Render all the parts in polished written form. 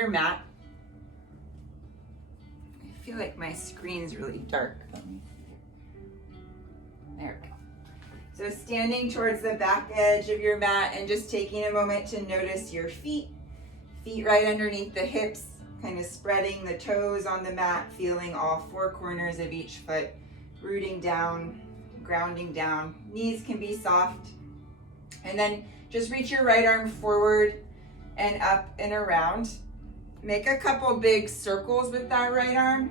your mat. I feel like my screen's really dark. There we go. So standing towards the back edge of your mat and just taking a moment to notice your feet right underneath the hips, kind of spreading the toes on the mat, feeling all four corners of each foot, rooting down, grounding down. Knees can be soft. And then just reach your right arm forward and up and around. Make a couple big circles with that right arm.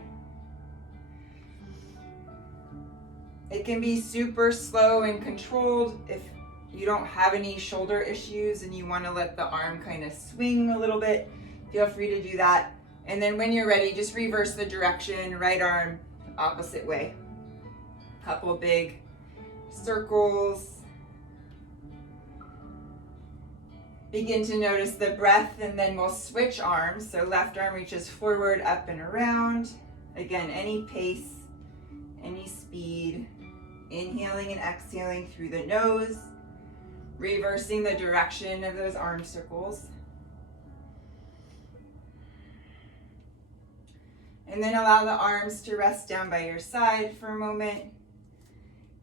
It can be super slow and controlled if you don't have any shoulder issues and you want to let the arm kind of swing a little bit. Feel free to do that. And then when you're ready, just reverse the direction, right arm, opposite way. Couple big circles. Begin to notice the breath, and then we'll switch arms. So left arm reaches forward, up and around. Again, any pace, any speed. Inhaling and exhaling through the nose. Reversing the direction of those arm circles. And then allow the arms to rest down by your side for a moment.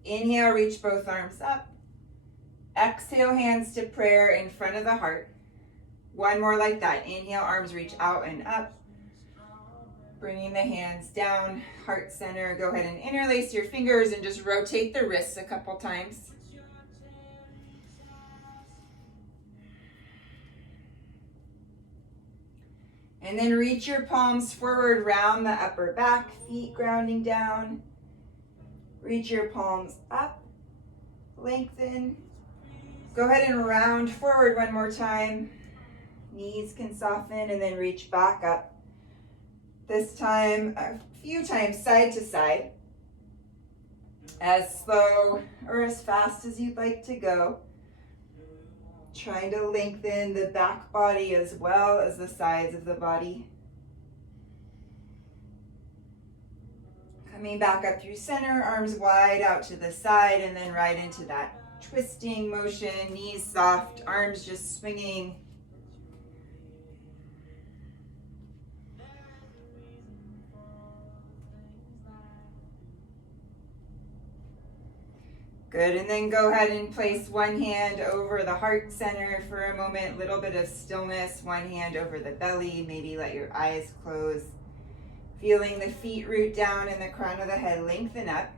Inhale, reach both arms up. Exhale, hands to prayer in front of the heart. One more like that. Inhale, arms reach out and up. Bringing the hands down, heart center. Go ahead and interlace your fingers and just rotate the wrists a couple times. And then reach your palms forward, round the upper back, feet grounding down. Reach your palms up, lengthen. Go ahead and round forward one more time. Knees can soften and then reach back up. This time, a few times side to side. As slow or as fast as you'd like to go. Trying to lengthen the back body as well as the sides of the body. Coming back up through center, arms wide out to the side, and then right into that twisting motion, knees soft, arms just swinging. Good, and then go ahead and place one hand over the heart center for a moment, little bit of stillness, one hand over the belly, maybe let your eyes close. Feeling the feet root down and the crown of the head lengthen up.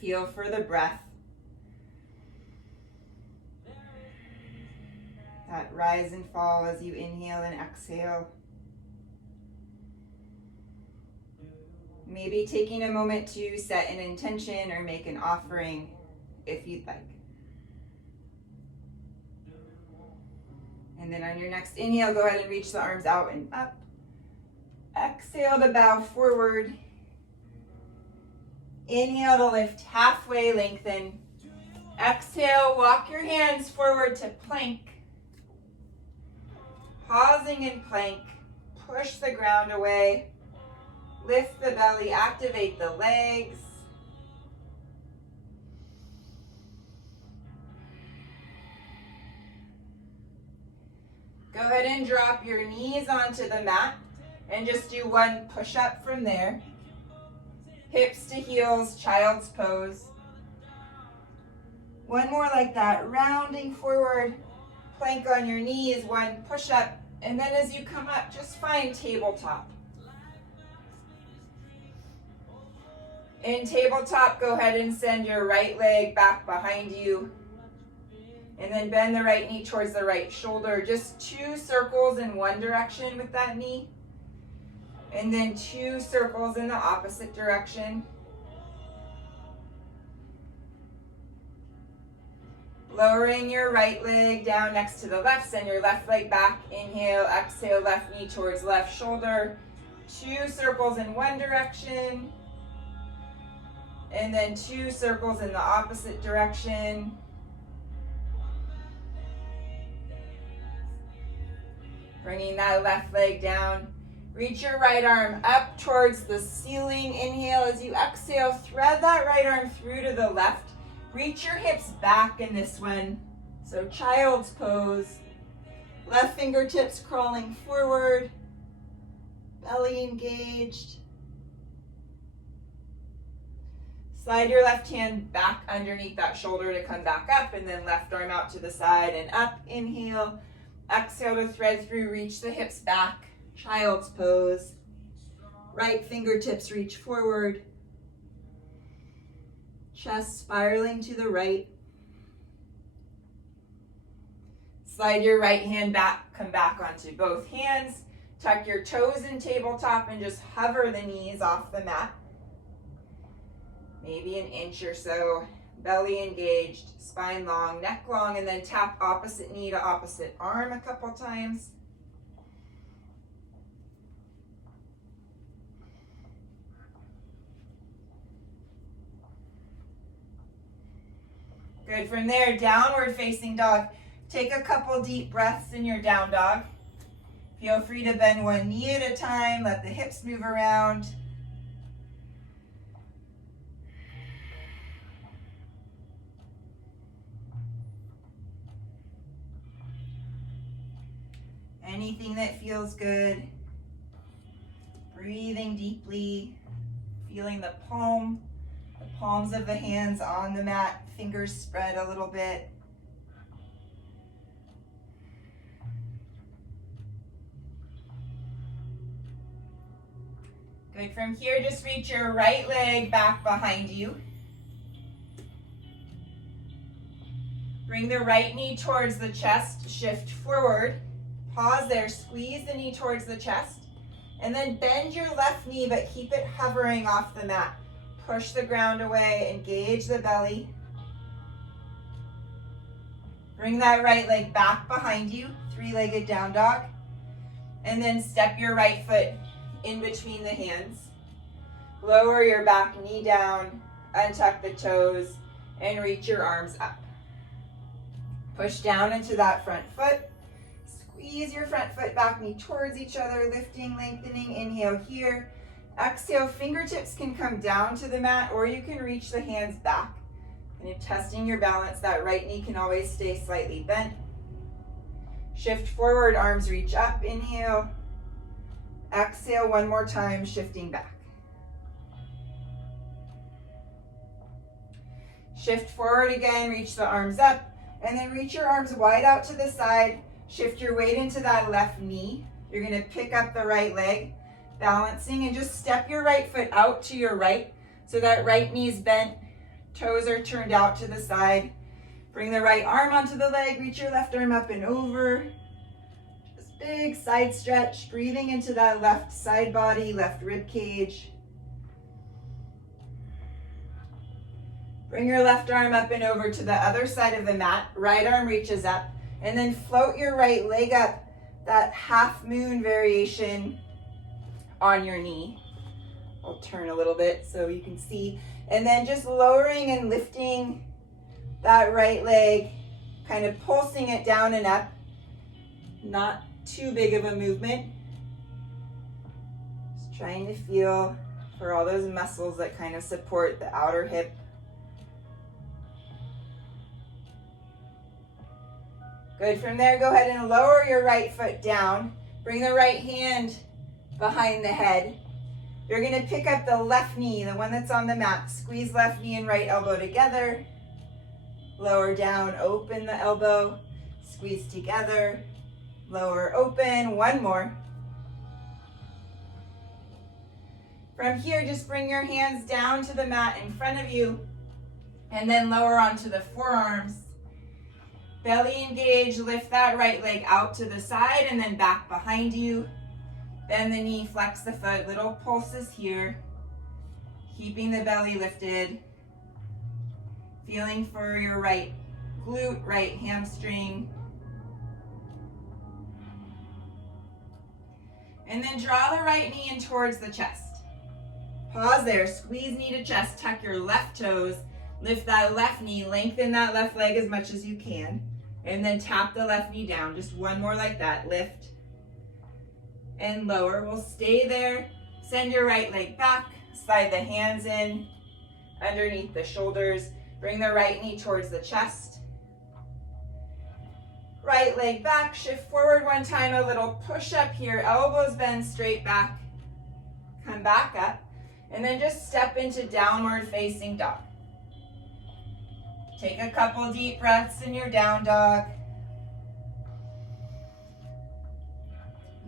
Feel for the breath. That rise and fall as you inhale and exhale. Maybe taking a moment to set an intention or make an offering if you'd like. And then on your next inhale, go ahead and reach the arms out and up. Exhale to bow forward. Inhale to lift halfway, lengthen. Exhale, walk your hands forward to plank. Pausing in plank, push the ground away. Lift the belly, activate the legs. Go ahead and drop your knees onto the mat and just do one push-up from there. Hips to heels, child's pose. One more like that, rounding forward, plank on your knees, one push-up, and then as you come up, just find tabletop. In tabletop, go ahead and send your right leg back behind you. And then bend the right knee towards the right shoulder. Just 2 circles in one direction with that knee. And then 2 circles in the opposite direction. Lowering your right leg down next to the left. Send your left leg back. Inhale, exhale, left knee towards left shoulder. 2 circles in one direction. And then 2 circles in the opposite direction. Bringing that left leg down. Reach your right arm up towards the ceiling. Inhale as you exhale. Thread that right arm through to the left. Reach your hips back in this one. So child's pose. Left fingertips crawling forward, belly engaged. Slide your left hand back underneath that shoulder to come back up, and then left arm out to the side and up. Inhale. Exhale to thread through, reach the hips back, child's pose. Right fingertips reach forward. Chest spiraling to the right. Slide your right hand back, come back onto both hands. Tuck your toes in tabletop and just hover the knees off the mat. Maybe an inch or so. Belly engaged, spine long, neck long, and then tap opposite knee to opposite arm a couple times. Good. From there, downward facing dog. Take a couple deep breaths in your down dog. Feel free to bend one knee at a time. Let the hips move around. Anything that feels good. Breathing deeply. Feeling the palms of the hands on the mat. Fingers spread a little bit. Good. From here, just reach your right leg back behind you. Bring the right knee towards the chest, shift forward. Pause there, squeeze the knee towards the chest, and then bend your left knee, but keep it hovering off the mat. Push the ground away, engage the belly. Bring that right leg back behind you, three-legged down dog, and then step your right foot in between the hands. Lower your back knee down, untuck the toes, and reach your arms up. Push down into that front foot. Squeeze your front foot, back knee towards each other, lifting, lengthening. Inhale here. Exhale, fingertips can come down to the mat, or you can reach the hands back. And if testing your balance, that right knee can always stay slightly bent. Shift forward, arms reach up. Inhale. Exhale one more time, shifting back. Shift forward again, reach the arms up, and then reach your arms wide out to the side. Shift your weight into that left knee. You're gonna pick up the right leg, balancing, and just step your right foot out to your right so that right knee is bent, toes are turned out to the side. Bring the right arm onto the leg, reach your left arm up and over. Just big side stretch, breathing into that left side body, left rib cage. Bring your left arm up and over to the other side of the mat. Right arm reaches up, and then float your right leg up, that half moon variation on your knee. I'll turn a little bit so you can see. And then just lowering and lifting that right leg, kind of pulsing it down and up. Not too big of a movement. Just trying to feel for all those muscles that kind of support the outer hip. Good. From there, go ahead and lower your right foot down. Bring the right hand behind the head. You're going to pick up the left knee, the one that's on the mat. Squeeze left knee and right elbow together. Lower down, open the elbow. Squeeze together. Lower, open. One more. From here, just bring your hands down to the mat in front of you, and then lower onto the forearms. Belly engage, lift that right leg out to the side and then back behind you. Bend the knee, flex the foot, little pulses here. Keeping the belly lifted. Feeling for your right glute, right hamstring. And then draw the right knee in towards the chest. Pause there, squeeze knee to chest, tuck your left toes, lift that left knee, lengthen that left leg as much as you can, and then tap the left knee down. Just one more like that, lift and lower. We'll stay there, send your right leg back, slide the hands in underneath the shoulders, bring the right knee towards the chest. Right right leg back, shift forward one time, a little push up here, elbows bend straight back, come back up, and then just step into downward facing dog. Take a couple deep breaths in your down dog.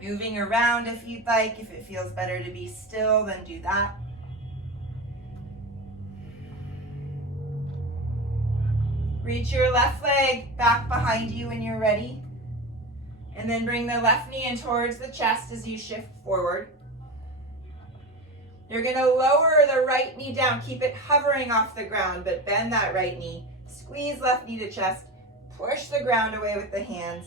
Moving around if you'd like. If it feels better to be still, then do that. Reach your left leg back behind you when you're ready. And then bring the left knee in towards the chest as you shift forward. You're gonna lower the right knee down. Keep it hovering off the ground, but bend that right knee. Squeeze left knee to chest. Push the ground away with the hands.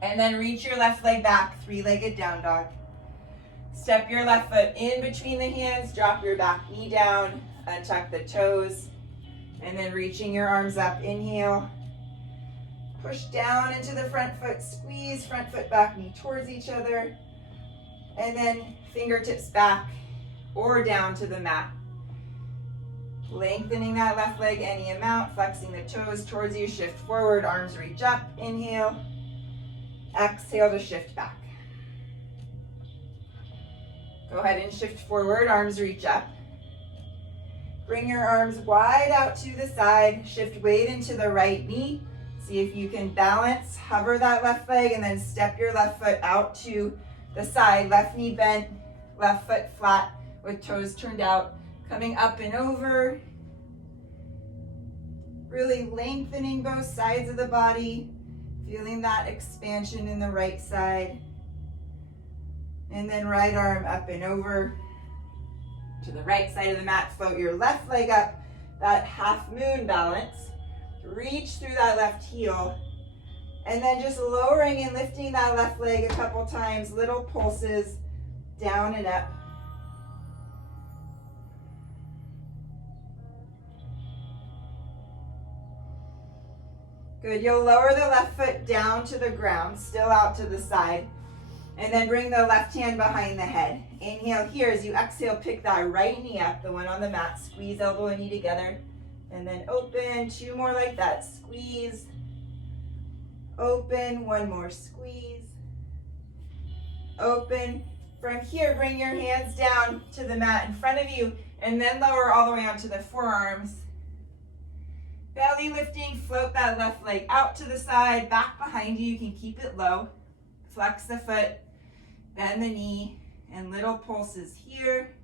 And then reach your left leg back, three-legged down dog. Step your left foot in between the hands, drop your back knee down, untuck the toes, and then reaching your arms up, inhale. Push down into the front foot, squeeze front foot, back knee towards each other, and then fingertips back or down to the mat. Lengthening that left leg any amount, flexing the toes towards you, shift forward, arms reach up, inhale. Exhale to shift back. Go ahead and shift forward, arms reach up. Bring your arms wide out to the side, shift weight into the right knee. See if you can balance, hover that left leg, and then step your left foot out to the side. Left knee bent, left foot flat with toes turned out. Coming up and over. Really lengthening both sides of the body. Feeling that expansion in the right side. And then right arm up and over to the right side of the mat. Float your left leg up, that half moon balance. Reach through that left heel. And then just lowering and lifting that left leg a couple times, little pulses down and up. Good, you'll lower the left foot down to the ground, still out to the side, and then bring the left hand behind the head. Inhale here. As you exhale, pick that right knee up, the one on the mat. Squeeze elbow and knee together, and then open. Two more like that. Squeeze, open. One more squeeze, open. From here, bring your hands down to the mat in front of you, and then lower all the way onto the forearms. Belly lifting, float that left leg out to the side, back behind you. You can keep it low. Flex the foot, bend the knee, and little pulses here.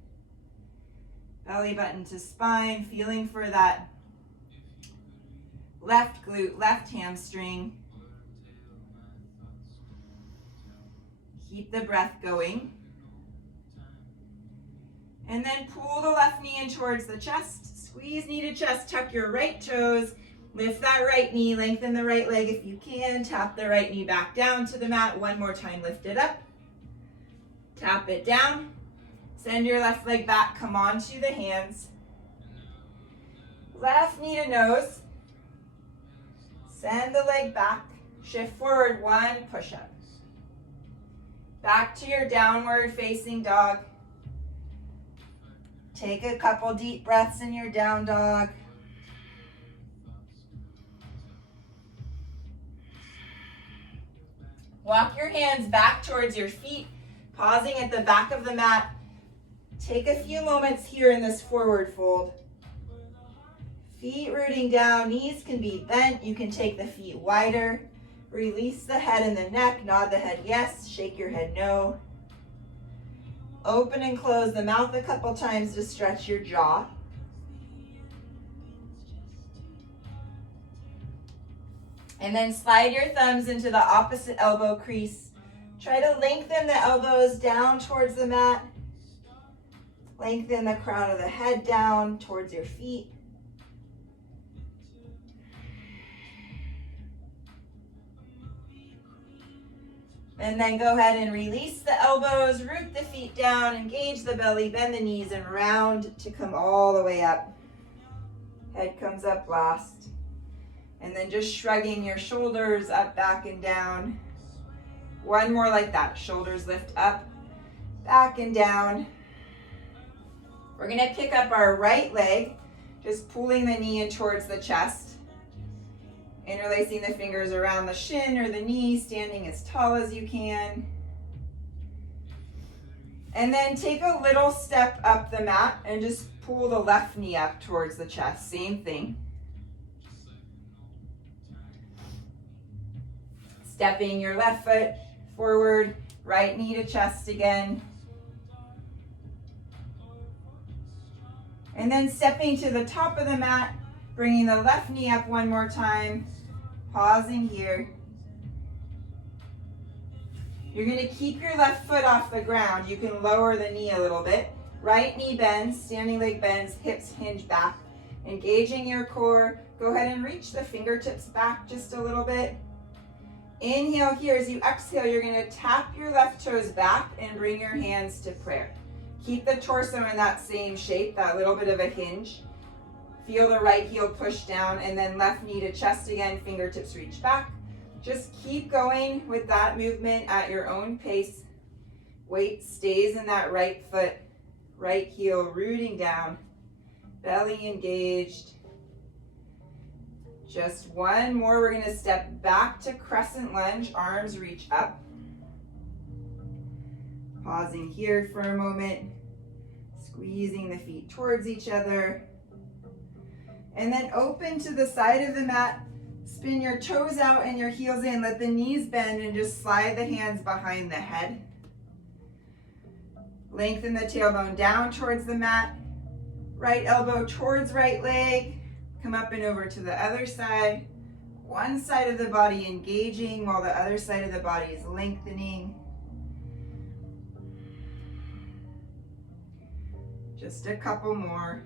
Belly button to spine, feeling for that left glute, left hamstring. Keep the breath going. And then pull the left knee in towards the chest. Squeeze knee to chest, tuck your right toes, lift that right knee, lengthen the right leg if you can, tap the right knee back down to the mat. One more time, lift it up, tap it down, send your left leg back, come onto the hands. Left knee to nose, send the leg back, shift forward, one push-up. Back to your downward facing dog. Take a couple deep breaths in your down dog. Walk your hands back towards your feet, pausing at the back of the mat. Take a few moments here in this forward fold. Feet rooting down, knees can be bent. You can take the feet wider. Release the head and the neck, nod the head yes, shake your head no. Open and close the mouth a couple times to stretch your jaw. And then slide your thumbs into the opposite elbow crease. Try to lengthen the elbows down towards the mat. Lengthen the crown of the head down towards your feet. And then go ahead and release the elbows, root the feet down, engage the belly, bend the knees, and round to come all the way up. Head comes up last. And then just shrugging your shoulders up, back, and down. One more like that. Shoulders lift up, back, and down. We're going to pick up our right leg, just pulling the knee in towards the chest. Interlacing the fingers around the shin or the knee, standing as tall as you can. And then take a little step up the mat and just pull the left knee up towards the chest. Same thing. Stepping your left foot forward, right knee to chest again. And then stepping to the top of the mat, bringing the left knee up one more time, pausing here. You're going to keep your left foot off the ground. You can lower the knee a little bit. Right knee bends, standing leg bends, hips hinge back. Engaging your core. Go ahead and reach the fingertips back just a little bit. Inhale here. As you exhale, you're going to tap your left toes back and bring your hands to prayer. Keep the torso in that same shape, that little bit of a hinge. Feel the right heel push down, and then left knee to chest again, fingertips reach back. Just keep going with that movement at your own pace. Weight stays in that right foot, right heel rooting down, belly engaged. Just one more. We're going to step back to crescent lunge, arms reach up. Pausing here for a moment, squeezing the feet towards each other. And then open to the side of the mat. Spin your toes out and your heels in. Let the knees bend and just slide the hands behind the head. Lengthen the tailbone down towards the mat. Right elbow towards right leg. Come up and over to the other side. One side of the body engaging while the other side of the body is lengthening. Just a couple more.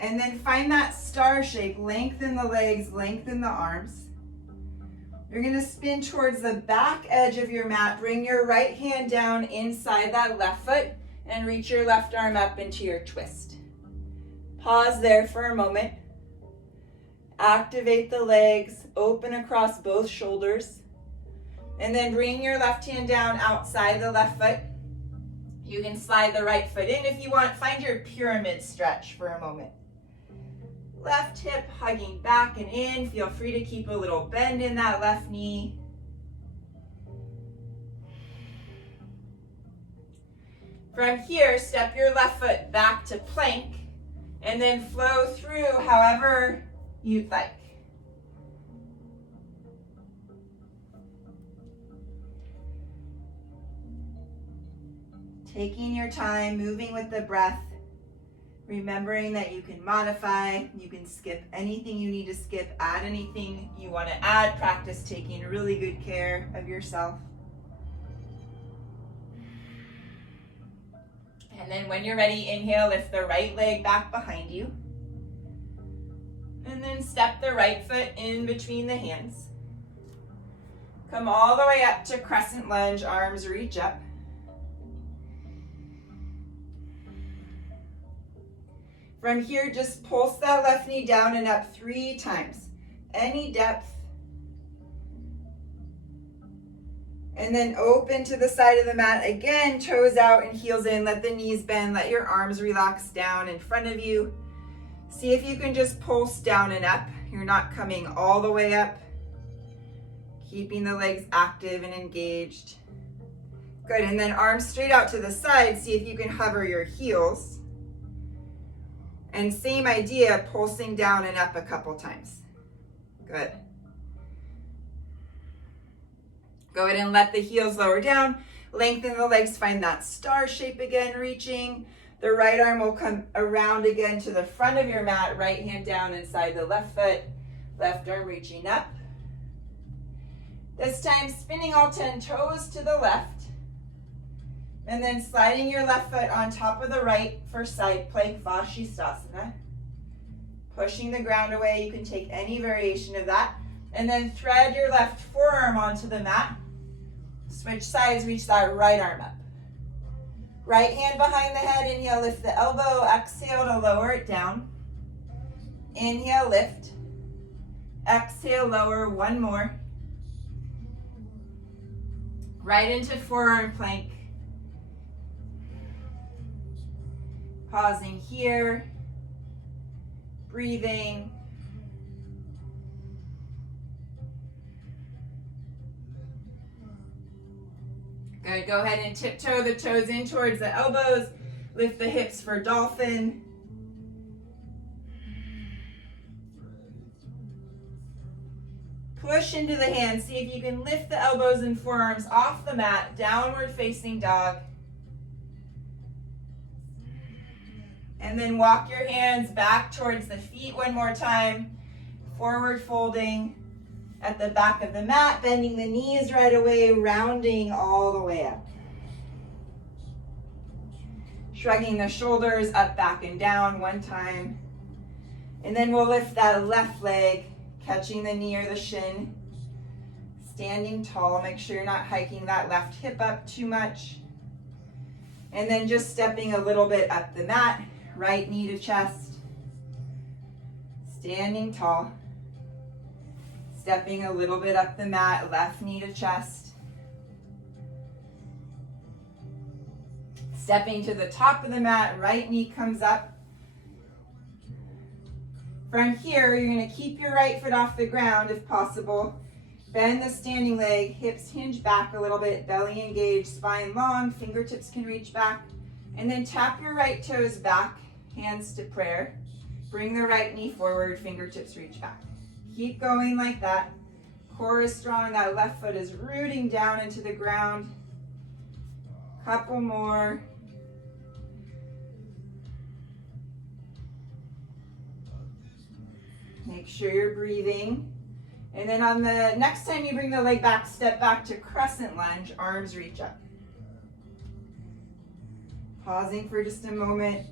And then find that star shape. Lengthen the legs, lengthen the arms. You're going to spin towards the back edge of your mat. Bring your right hand down inside that left foot and reach your left arm up into your twist. Pause there for a moment. Activate the legs, open across both shoulders. And then bring your left hand down outside the left foot. You can slide the right foot in if you want. Find your pyramid stretch for a moment. Left hip hugging back and in. Feel free to keep a little bend in that left knee. From here, step your left foot back to plank and then flow through however you'd like. Taking your time, moving with the breath. Remembering that you can modify, you can skip anything you need to skip, add anything you want to add. Practice taking really good care of yourself. And then when you're ready, inhale, lift the right leg back behind you. And then step the right foot in between the hands. Come all the way up to crescent lunge, arms reach up. From here, just pulse that left knee down and up 3 times. Any depth. And then open to the side of the mat. Again, toes out and heels in. Let the knees bend. Let your arms relax down in front of you. See if you can just pulse down and up. You're not coming all the way up. Keeping the legs active and engaged. Good, and then arms straight out to the side. See if you can hover your heels. And same idea, pulsing down and up a couple times. Good. Go ahead and let the heels lower down. Lengthen the legs, find that star shape again, reaching. The right arm will come around again to the front of your mat. Right hand down inside the left foot. Left arm reaching up. This time spinning all 10 toes to the left. And then sliding your left foot on top of the right for side plank, Vashisthasana. Pushing the ground away, you can take any variation of that. And then thread your left forearm onto the mat. Switch sides, reach that right arm up. Right hand behind the head, inhale, lift the elbow, exhale to lower it down. Inhale, lift. Exhale, lower, one more. Right into forearm plank. Pausing here, breathing. Good, go ahead and tiptoe the toes in towards the elbows. Lift the hips for dolphin. Push into the hands. See if you can lift the elbows and forearms off the mat. Downward facing dog. And then walk your hands back towards the feet one more time. Forward folding at the back of the mat, bending the knees right away, rounding all the way up. Shrugging the shoulders up, back, and down one time. And then we'll lift that left leg, catching the knee or the shin. Standing tall, make sure you're not hiking that left hip up too much. And then just stepping a little bit up the mat, right knee to chest. Standing tall. Stepping a little bit up the mat, left knee to chest. Stepping to the top of the mat, right knee comes up. From here, you're going to keep your right foot off the ground if possible. Bend the standing leg, hips hinge back a little bit, belly engaged, spine long, fingertips can reach back. And then tap your right toes back, hands to prayer. Bring the right knee forward, fingertips reach back. Keep going like that. Core is strong, that left foot is rooting down into the ground. Couple more. Make sure you're breathing. And then on the next time you bring the leg back, step back to crescent lunge, arms reach up. Pausing for just a moment,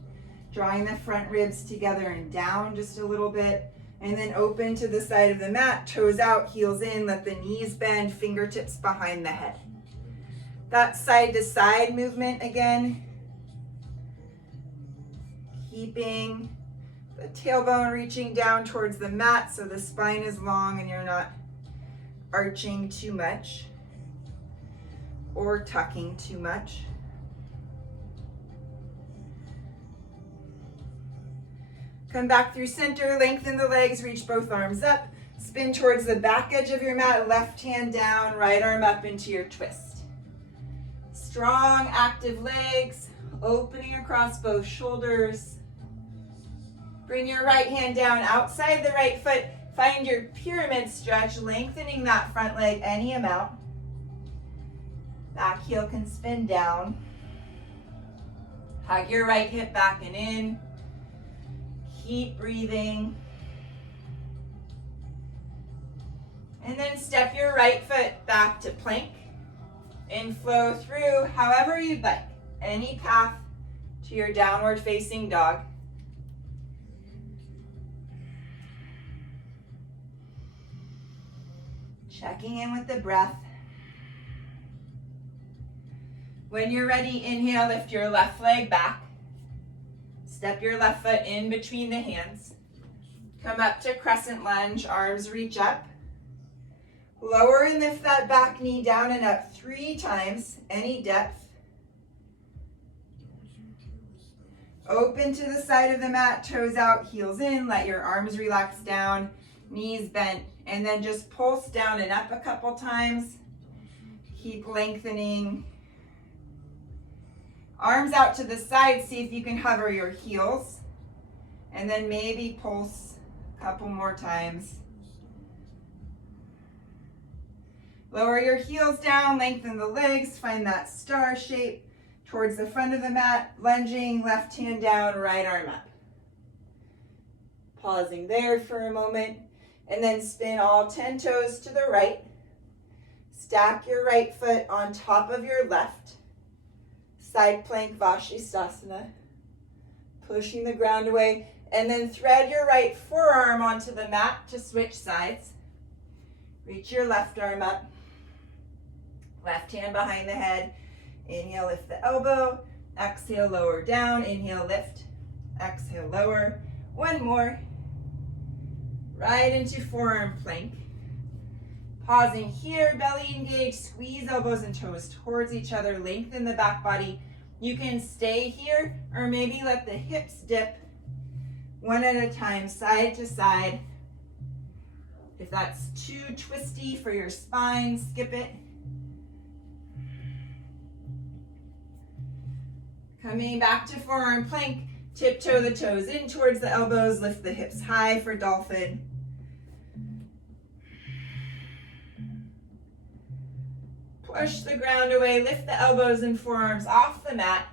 drawing the front ribs together and down just a little bit. And then open to the side of the mat, toes out, heels in, let the knees bend, fingertips behind the head. That side to side movement again. Keeping the tailbone reaching down towards the mat so the spine is long and you're not arching too much or tucking too much. Come back through center, lengthen the legs, reach both arms up, spin towards the back edge of your mat, left hand down, right arm up into your twist. Strong, active legs, opening across both shoulders. Bring your right hand down outside the right foot. Find your pyramid stretch, lengthening that front leg any amount. Back heel can spin down. Hug your right hip back and in. Keep breathing. And then step your right foot back to plank and flow through however you'd like. Any path to your downward facing dog. Checking in with the breath. When you're ready, inhale, lift your left leg back. Step your left foot in between the hands. Come up to crescent lunge, arms reach up. Lower and lift that back knee down and up 3 times, any depth. Open to the side of the mat, toes out, heels in, let your arms relax down, knees bent, and then just pulse down and up a couple times. Keep lengthening. Arms out to the side, see if you can hover your heels. And then maybe pulse a couple more times. Lower your heels down, lengthen the legs, find that star shape towards the front of the mat, lunging, left hand down, right arm up. Pausing there for a moment, and then spin all 10 toes to the right. Stack your right foot on top of your left. Side plank Vashisthasana. Pushing the ground away, and then thread your right forearm onto the mat to switch sides. Reach your left arm up. Left hand behind the head. Inhale, lift the elbow. Exhale, lower down. Inhale, lift. Exhale, lower. One more. Right into forearm plank. Pausing here, belly engaged. Squeeze elbows and toes towards each other. Lengthen the back body. You can stay here or maybe let the hips dip one at a time, side to side. If that's too twisty for your spine, skip it. Coming back to forearm plank, tiptoe the toes in towards the elbows, lift the hips high for dolphin. Push the ground away, lift the elbows and forearms off the mat.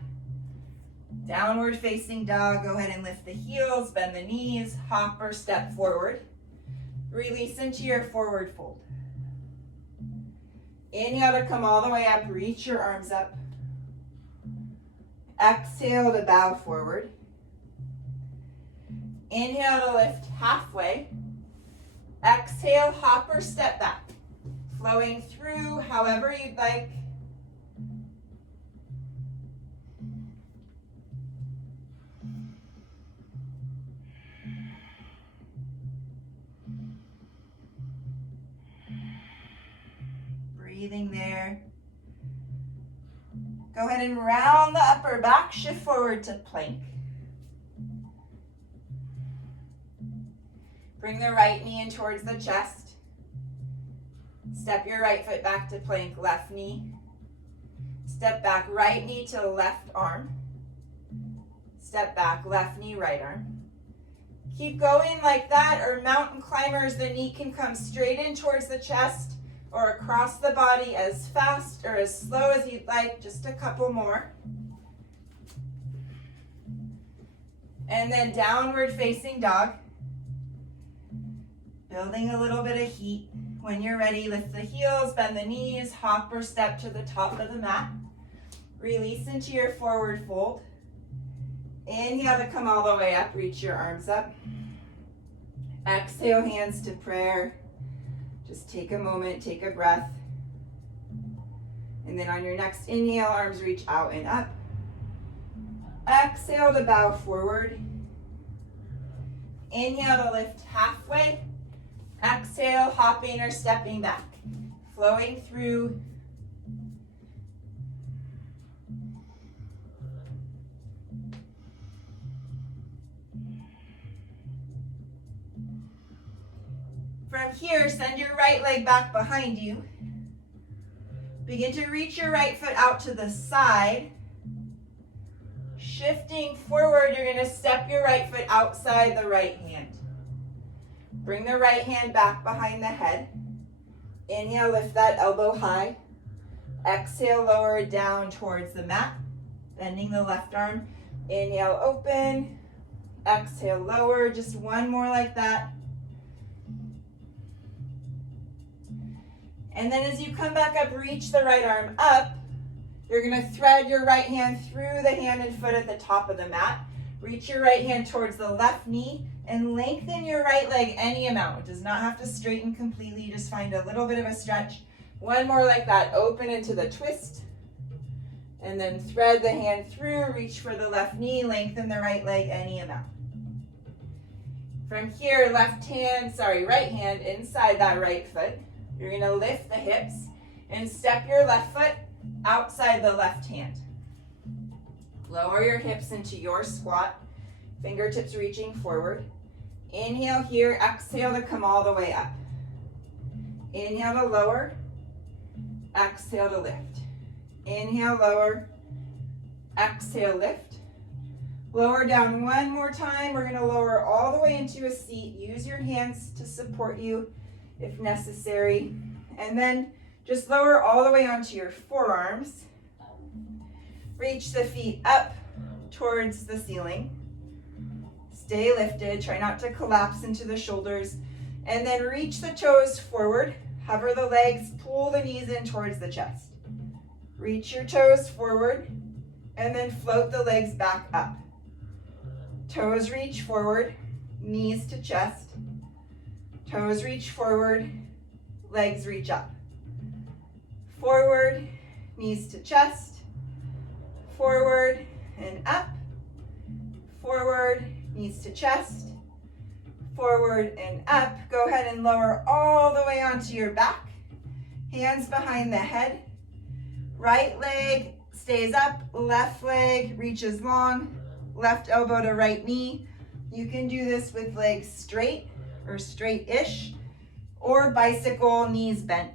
Downward facing dog, go ahead and lift the heels, bend the knees, hop or step forward. Release into your forward fold. Inhale to come all the way up, reach your arms up. Exhale to bow forward. Inhale to lift halfway. Exhale, hop or step back. Flowing through however you'd like. Breathing there. Go ahead and round the upper back, shift forward to plank. Bring the right knee in towards the chest. Step your right foot back to plank, left knee. Step back, right knee to left arm. Step back, left knee, right arm. Keep going like that, or mountain climbers, the knee can come straight in towards the chest or across the body as fast or as slow as you'd like, just a couple more. And then downward facing dog. Building a little bit of heat. When you're ready, lift the heels, bend the knees, hop or step to the top of the mat. Release into your forward fold. Inhale to come all the way up, reach your arms up. Exhale, hands to prayer. Just take a moment, take a breath. And then on your next inhale, arms reach out and up. Exhale to bow forward. Inhale to lift halfway. Exhale, hopping or stepping back. Flowing through. From here, send your right leg back behind you. Begin to reach your right foot out to the side. Shifting forward, you're going to step your right foot outside the right hand. Bring the right hand back behind the head. Inhale, lift that elbow high. Exhale, lower it down towards the mat. Bending the left arm. Inhale, open. Exhale, lower. Just one more like that. And then as you come back up, reach the right arm up. You're going to thread your right hand through the hand and foot at the top of the mat. Reach your right hand towards the left knee and lengthen your right leg any amount. It does not have to straighten completely. Just find a little bit of a stretch. One more like that. Open into the twist. And then thread the hand through. Reach for the left knee. Lengthen the right leg any amount. From here, right hand inside that right foot. You're going to lift the hips and step your left foot outside the left hand. Lower your hips into your squat, fingertips reaching forward. Inhale here, exhale to come all the way up. Inhale to lower, exhale to lift. Inhale, lower, exhale, lift. Lower down one more time. We're going to lower all the way into a seat. Use your hands to support you if necessary. And then just lower all the way onto your forearms. Reach the feet up towards the ceiling. Stay lifted. Try not to collapse into the shoulders. And then reach the toes forward. Hover the legs. Pull the knees in towards the chest. Reach your toes forward. And then float the legs back up. Toes reach forward. Knees to chest. Toes reach forward. Legs reach up. Forward. Knees to chest. Forward and up, forward, knees to chest, forward and up. Go ahead and lower all the way onto your back. Hands behind the head. Right leg stays up, left leg reaches long, left elbow to right knee. You can do this with legs straight or straight-ish, or bicycle, knees bent.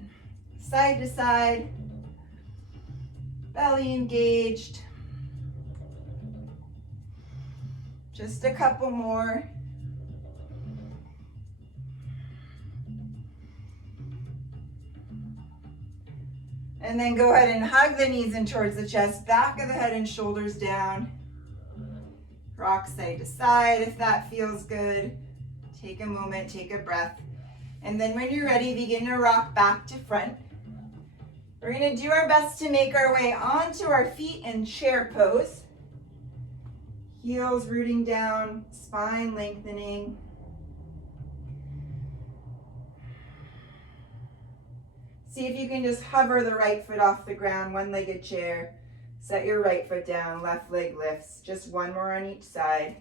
Side to side, belly engaged. Just a couple more. And then go ahead and hug the knees in towards the chest, back of the head and shoulders down. Rock side to side if that feels good. Take a moment, take a breath. And then when you're ready, begin to rock back to front. We're going to do our best to make our way onto our feet in chair pose. Heels rooting down, spine lengthening. See if you can just hover the right foot off the ground, one-legged chair. Set your right foot down, left leg lifts. Just one more on each side.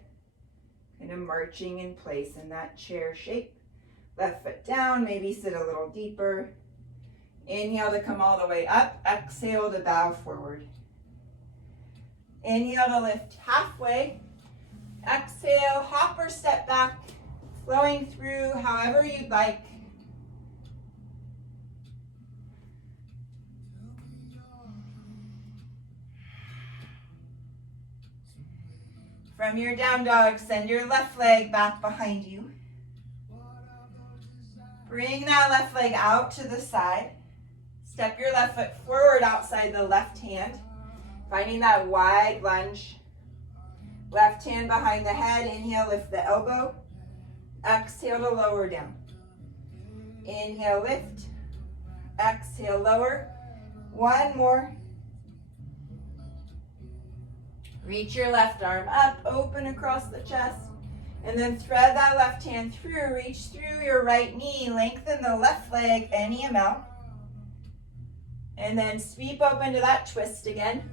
Kind of marching in place in that chair shape. Left foot down, maybe sit a little deeper. Inhale to come all the way up. Exhale to bow forward. Inhale to lift halfway. Exhale, hop or step back, flowing through however you'd like. From your down dog, send your left leg back behind you. Bring that left leg out to the side. Step your left foot forward outside the left hand, finding that wide lunge. Left hand behind the head. Inhale, lift the elbow. Exhale to lower down. Inhale, lift. Exhale, lower. One more. Reach your left arm up, open across the chest, and then thread that left hand through. Reach through your right knee, lengthen the left leg any amount, and then sweep open to that twist again.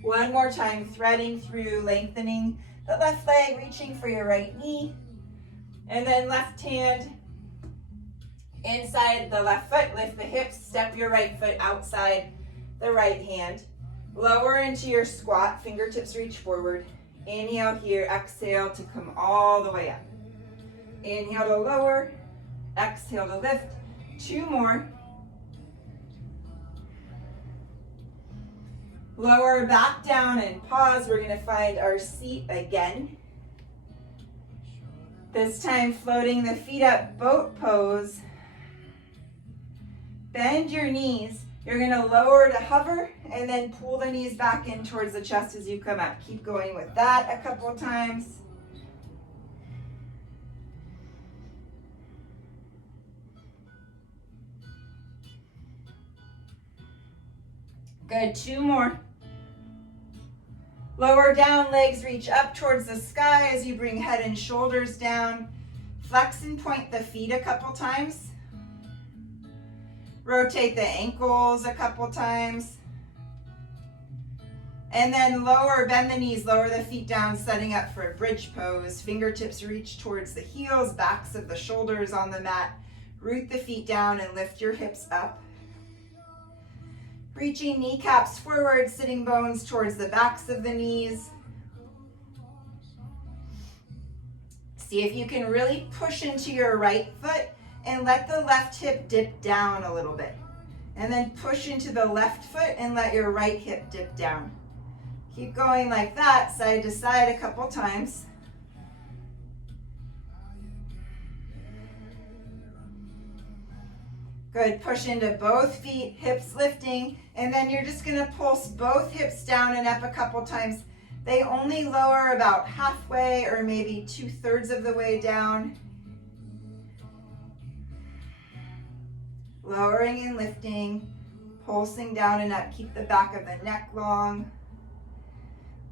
One more time, threading through, lengthening the left leg, reaching for your right knee, and then left hand inside the left foot, lift the hips, step your right foot outside the right hand. Lower into your squat, fingertips reach forward. Inhale here, exhale to come all the way up. Inhale to lower, exhale to lift. Two more. Lower back down and pause. We're going to find our seat again. This time floating the feet up, boat pose. Bend your knees. You're going to lower to hover and then pull the knees back in towards the chest as you come up. Keep going with that a couple times. Good, two more. Lower down, legs reach up towards the sky as you bring head and shoulders down. Flex and point the feet a couple times. Rotate the ankles a couple times. And then lower, bend the knees, lower the feet down, setting up for a bridge pose. Fingertips reach towards the heels, backs of the shoulders on the mat. Root the feet down and lift your hips up. Reaching kneecaps forward, sitting bones towards the backs of the knees. See if you can really push into your right foot and let the left hip dip down a little bit. And then push into the left foot and let your right hip dip down. Keep going like that, side to side a couple times. Good, push into both feet, hips lifting, and then you're just gonna pulse both hips down and up a couple times. They only lower about halfway or maybe 2/3 of the way down. Lowering and lifting, pulsing down and up. Keep the back of the neck long.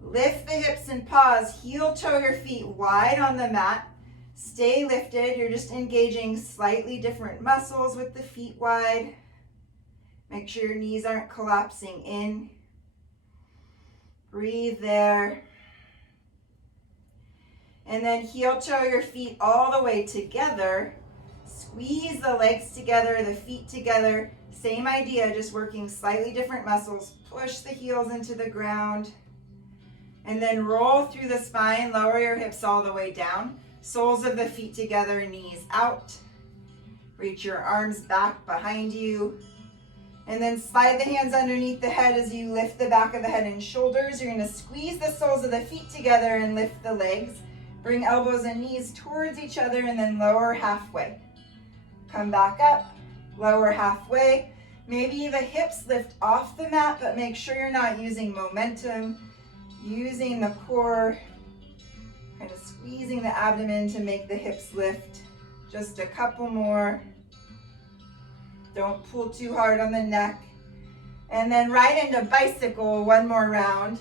Lift the hips and pause. Heel toe your feet wide on the mat. Stay lifted. You're just engaging slightly different muscles with the feet wide. Make sure your knees aren't collapsing in. Breathe there. And then heel toe your feet all the way together. Squeeze the legs together, the feet together. Same idea, just working slightly different muscles. Push the heels into the ground. And then roll through the spine, lower your hips all the way down. Soles of the feet together, knees out. Reach your arms back behind you. And then slide the hands underneath the head as you lift the back of the head and shoulders. You're going to squeeze the soles of the feet together and lift the legs. Bring elbows and knees towards each other and then lower halfway. Come back up, lower halfway. Maybe the hips lift off the mat, but make sure you're not using momentum, using the core, kind of squeezing the abdomen to make the hips lift. Just a couple more. Don't pull too hard on the neck. And then right into bicycle, one more round.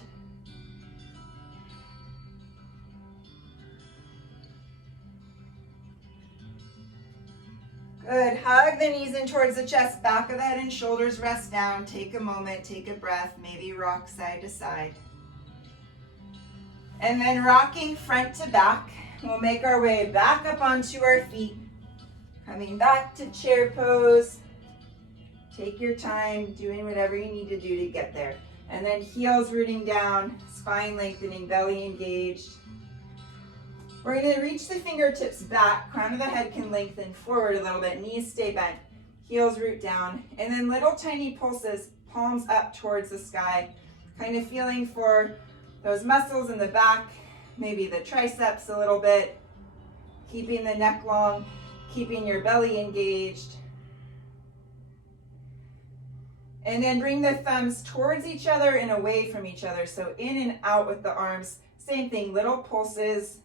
Good, hug the knees in towards the chest, back of the head and shoulders rest down. Take a moment, take a breath, maybe rock side to side. And then rocking front to back, we'll make our way back up onto our feet. Coming back to chair pose. Take your time, doing whatever you need to do to get there. And then heels rooting down, spine lengthening, belly engaged. We're going to reach the fingertips back, crown of the head can lengthen forward a little bit, knees stay bent, heels root down, and then little tiny pulses, palms up towards the sky, kind of feeling for those muscles in the back, maybe the triceps a little bit, keeping the neck long, keeping your belly engaged. And then bring the thumbs towards each other and away from each other, so in and out with the arms, same thing, little pulses.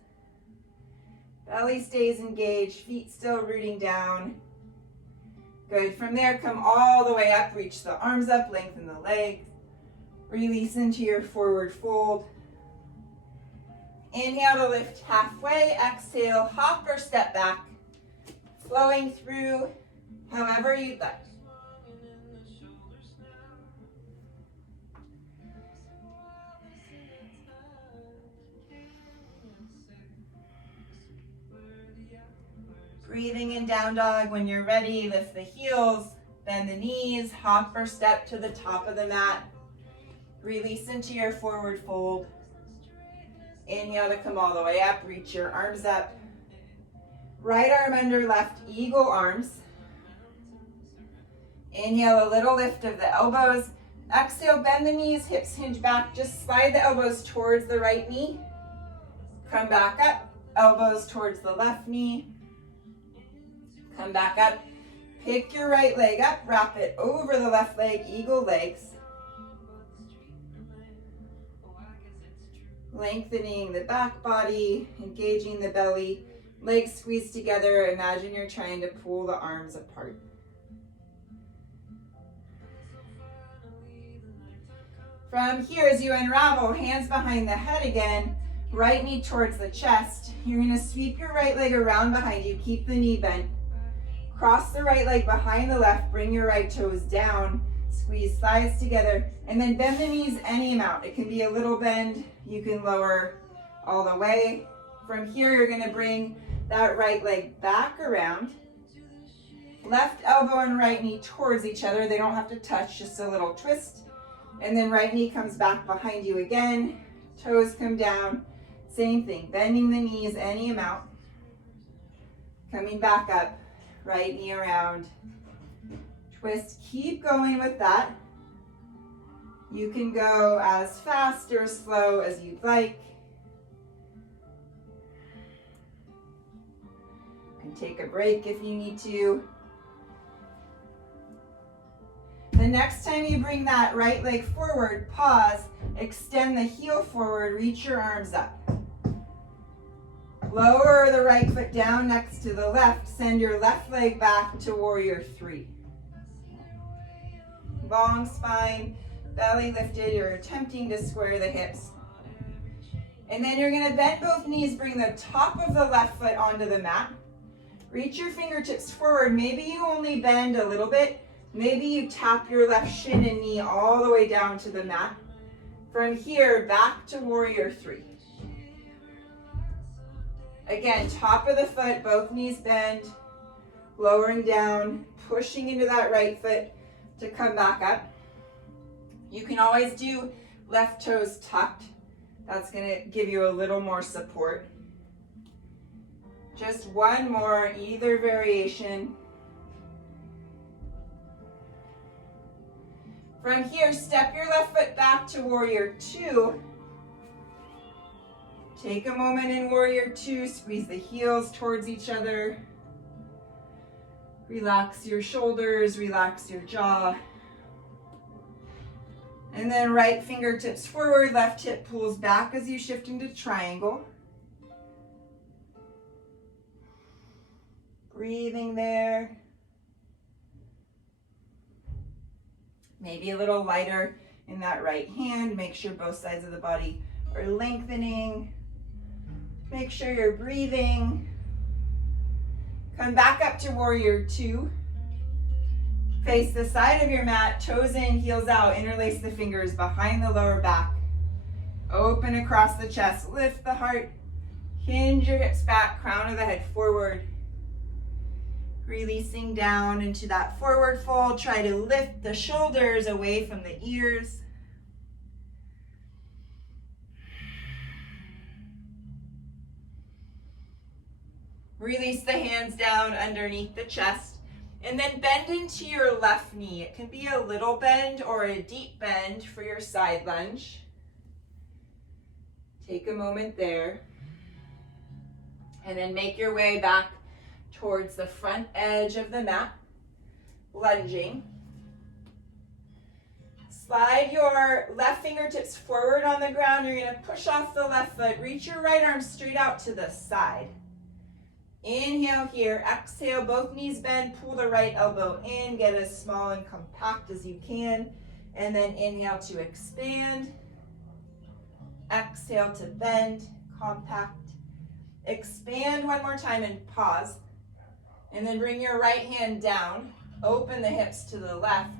Belly stays engaged, feet still rooting down. Good, from there come all the way up, reach the arms up, lengthen the legs. Release into your forward fold. Inhale to lift halfway, exhale, hop or step back. Flowing through however you'd like. Breathing in down dog. When you're ready, lift the heels, bend the knees, hop or step to the top of the mat. Release into your forward fold. Inhale to come all the way up, reach your arms up. Right arm under left, eagle arms. Inhale, a little lift of the elbows. Exhale, bend the knees, hips hinge back. Just slide the elbows towards the right knee. Come back up, elbows towards the left knee. Come back up, pick your right leg up, wrap it over the left leg, eagle legs. Lengthening the back body, engaging the belly, legs squeezed together. Imagine you're trying to pull the arms apart. From here, as you unravel, hands behind the head again, right knee towards the chest. You're going to sweep your right leg around behind you, keep the knee bent. Cross the right leg behind the left, bring your right toes down, squeeze thighs together, and then bend the knees any amount. It can be a little bend, you can lower all the way. From here, you're gonna bring that right leg back around. Left elbow and right knee towards each other. They don't have to touch, just a little twist. And then right knee comes back behind you again. Toes come down, same thing, bending the knees any amount. Coming back up. Right knee around, twist, keep going with that. You can go as fast or slow as you'd like. You can take a break if you need to. The next time you bring that right leg forward, pause, extend the heel forward, reach your arms up. Lower the right foot down next to the left. Send your left leg back to warrior three. Long spine, belly lifted. You're attempting to square the hips. And then you're going to bend both knees. Bring the top of the left foot onto the mat. Reach your fingertips forward. Maybe you only bend a little bit. Maybe you tap your left shin and knee all the way down to the mat. From here, back to warrior three. Again, top of the foot, both knees bend, lowering down, pushing into that right foot to come back up. You can always do left toes tucked. That's going to give you a little more support. Just one more, either variation. From here, step your left foot back to warrior two. Take a moment in warrior two, squeeze the heels towards each other. Relax your shoulders, relax your jaw. And then right fingertips forward, left hip pulls back as you shift into triangle. Breathing there. Maybe a little lighter in that right hand. Make sure both sides of the body are lengthening. Make sure you're breathing. Come back up to warrior two. Face the side of your mat, toes in, heels out. Interlace the fingers behind the lower back. Open across the chest, lift the heart. Hinge your hips back, crown of the head forward. Releasing down into that forward fold. Try to lift the shoulders away from the ears. Release the hands down underneath the chest. And then bend into your left knee. It can be a little bend or a deep bend for your side lunge. Take a moment there. And then make your way back towards the front edge of the mat, lunging. Slide your left fingertips forward on the ground. You're going to push off the left foot. Reach your right arm straight out to the side. Inhale here. Exhale, both knees bend. Pull the right elbow in. Get as small and compact as you can. And then inhale to expand. Exhale to bend, compact. Expand one more time and pause. And then bring your right hand down. Open the hips to the left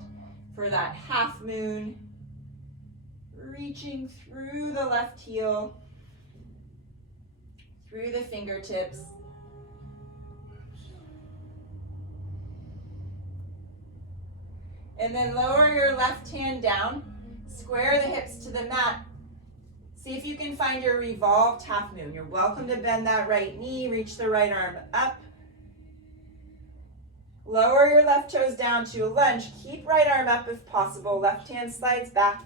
for that half moon. Reaching through the left heel, through the fingertips. And then lower your left hand down. Square the hips to the mat. See if you can find your revolved half moon. You're welcome to bend that right knee. Reach the right arm up. Lower your left toes down to a lunge. Keep right arm up if possible. Left hand slides back.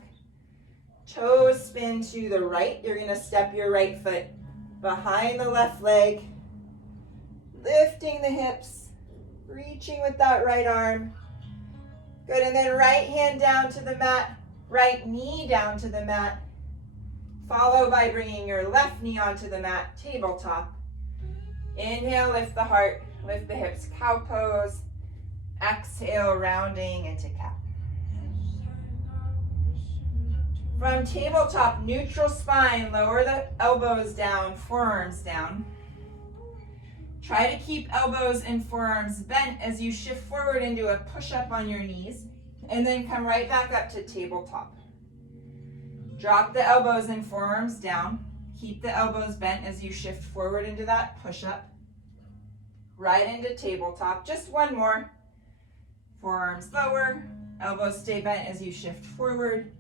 Toes spin to the right. You're going to step your right foot behind the left leg. Lifting the hips. Reaching with that right arm. Good, and then right hand down to the mat. Right knee down to the mat. Follow by bringing your left knee onto the mat, tabletop. Inhale, lift the heart. Lift the hips, cow pose. Exhale, rounding into cat. From tabletop, neutral spine, lower the elbows down, forearms down. Try to keep elbows and forearms bent as you shift forward into a push-up on your knees, and then come right back up to tabletop. Drop the elbows and forearms down. Keep the elbows bent as you shift forward into that push-up. Right into tabletop. Just one more. Forearms lower. Elbows stay bent as you shift forward.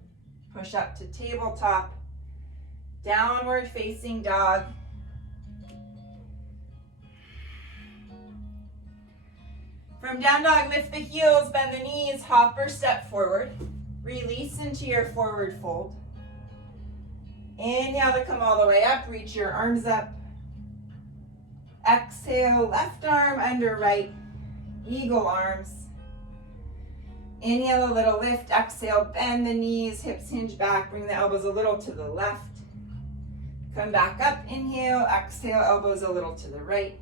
Push up to tabletop. Downward facing dog. From down dog, lift the heels, bend the knees, hop or step forward. Release into your forward fold. Inhale to come all the way up, reach your arms up. Exhale, left arm under right, eagle arms. Inhale, a little lift, exhale, bend the knees, hips hinge back, bring the elbows a little to the left. Come back up, inhale, exhale, elbows a little to the right.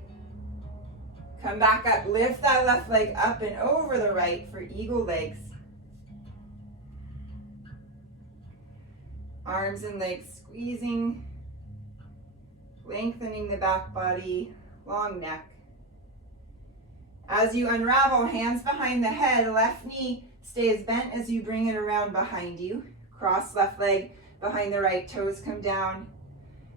Come back up, lift that left leg up and over the right for eagle legs. Arms and legs squeezing, lengthening the back body, long neck. As you unravel, hands behind the head, left knee stays bent as you bring it around behind you. Cross left leg behind the right, toes come down.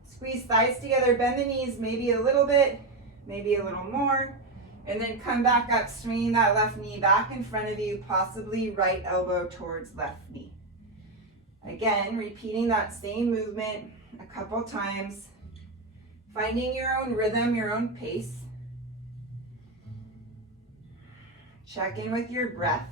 Squeeze thighs together, bend the knees maybe a little bit, maybe a little more. And then come back up, swinging that left knee back in front of you, possibly right elbow towards left knee. Again, repeating that same movement a couple times, finding your own rhythm, your own pace. Check in with your breath.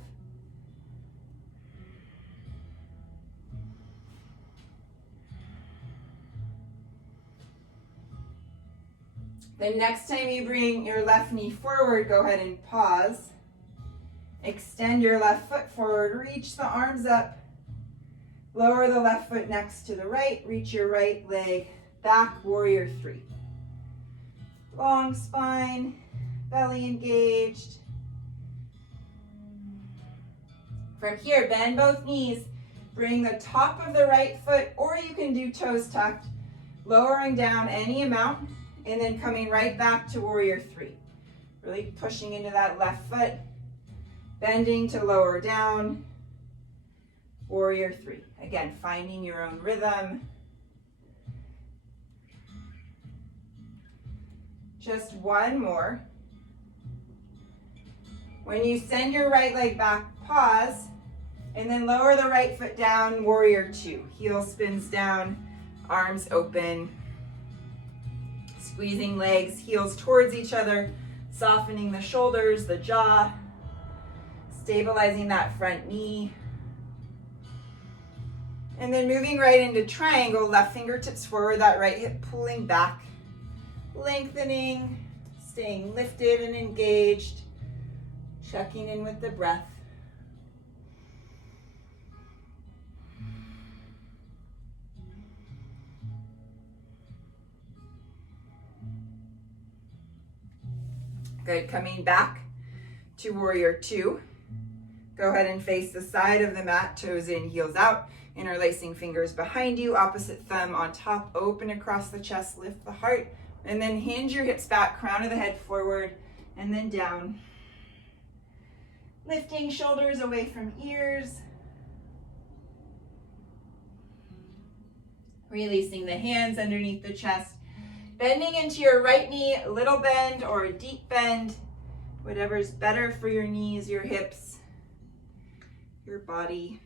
The next time you bring your left knee forward, go ahead and pause. Extend your left foot forward, reach the arms up. Lower the left foot next to the right, reach your right leg back, warrior three. Long spine, belly engaged. From here, bend both knees. Bring the top of the right foot, or you can do toes tucked, lowering down any amount, and then coming right back to warrior three. Really pushing into that left foot, bending to lower down, warrior three. Again, finding your own rhythm. Just one more. When you send your right leg back, pause, and then lower the right foot down, warrior two. Heel spins down, arms open. Squeezing legs, heels towards each other, softening the shoulders, the jaw, stabilizing that front knee. And then moving right into triangle, left fingertips forward, that right hip pulling back, lengthening, staying lifted and engaged, checking in with the breath. Good, coming back to warrior two. Go ahead and face the side of the mat, toes in, heels out, interlacing fingers behind you, opposite thumb on top, open across the chest, lift the heart, and then hinge your hips back, crown of the head forward, and then down. Lifting shoulders away from ears. Releasing the hands underneath the chest. Bending into your right knee, a little bend or a deep bend, whatever's better for your knees, your hips, your body.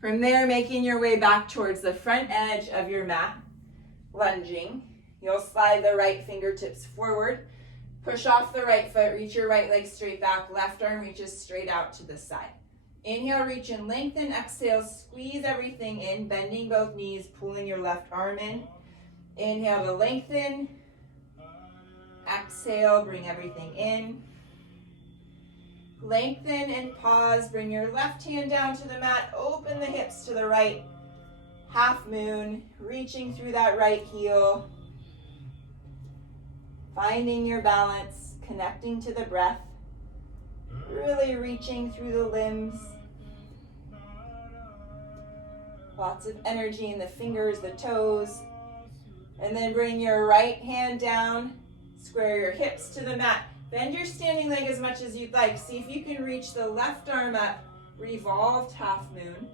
From there, making your way back towards the front edge of your mat, lunging. You'll slide the right fingertips forward, push off the right foot, reach your right leg straight back, left arm reaches straight out to the side. Inhale, reach and lengthen. Exhale, squeeze everything in, bending both knees, pulling your left arm in. Inhale to lengthen. Exhale, bring everything in. Lengthen and pause. Bring your left hand down to the mat. Open the hips to the right. Half moon, reaching through that right heel. Finding your balance, connecting to the breath. Really reaching through the limbs. Lots of energy in the fingers, the toes. And then bring your right hand down. Square your hips to the mat. Bend your standing leg as much as you'd like. See if you can reach the left arm up. Revolved half moon.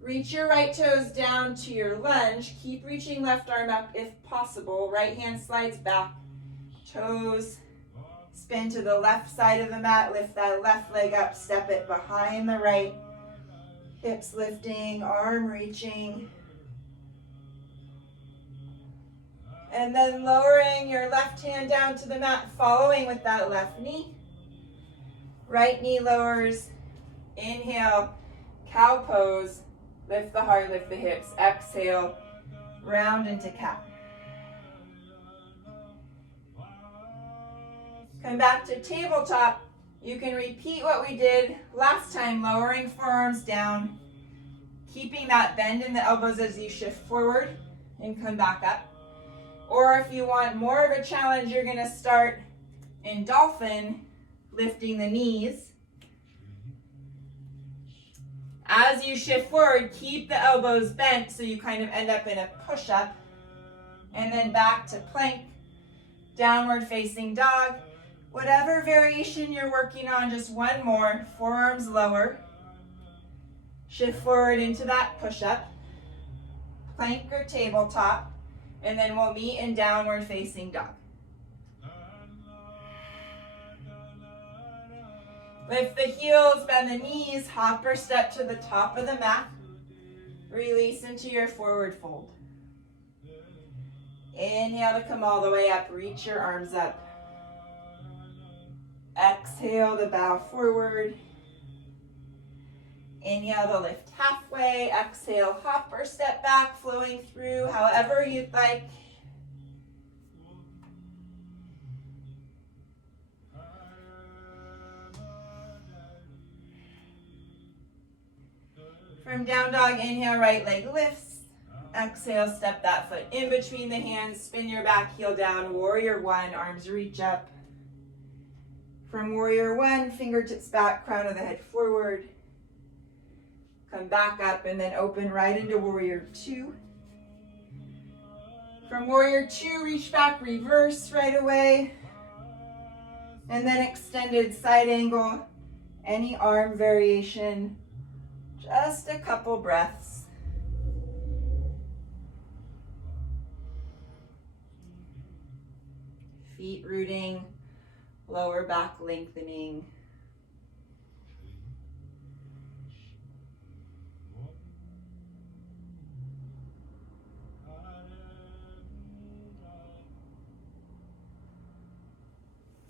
Reach your right toes down to your lunge. Keep reaching left arm up if possible. Right hand slides back. Toes spin to the left side of the mat. Lift that left leg up. Step it behind the right. Hips lifting, arm reaching. And then lowering your left hand down to the mat, following with that left knee. Right knee lowers. Inhale, cow pose. Lift the heart, lift the hips. Exhale, round into cat. Come back to tabletop. You can repeat what we did last time, lowering forearms down, keeping that bend in the elbows as you shift forward and come back up. Or if you want more of a challenge, you're going to start in dolphin, lifting the knees. As you shift forward, keep the elbows bent so you kind of end up in a push-up. And then back to plank, downward facing dog. Whatever variation you're working on, just one more. Forearms lower. Shift forward into that push-up. Plank or tabletop. And then we'll meet in downward facing dog. Lift the heels, bend the knees, hop or step to the top of the mat. Release into your forward fold. Inhale to come all the way up, reach your arms up. Exhale to bow forward. Inhale to lift halfway. Exhale, hop or step back, flowing through however you'd like. From down dog, inhale, right leg lifts. Exhale, step that foot in between the hands. Spin your back heel down. Warrior one, arms reach up. From warrior one, fingertips back, crown of the head forward. Come back up and then open right into warrior two. From warrior two, reach back, reverse right away. And then extended side angle, any arm variation. Just a couple breaths. Feet rooting, lower back lengthening.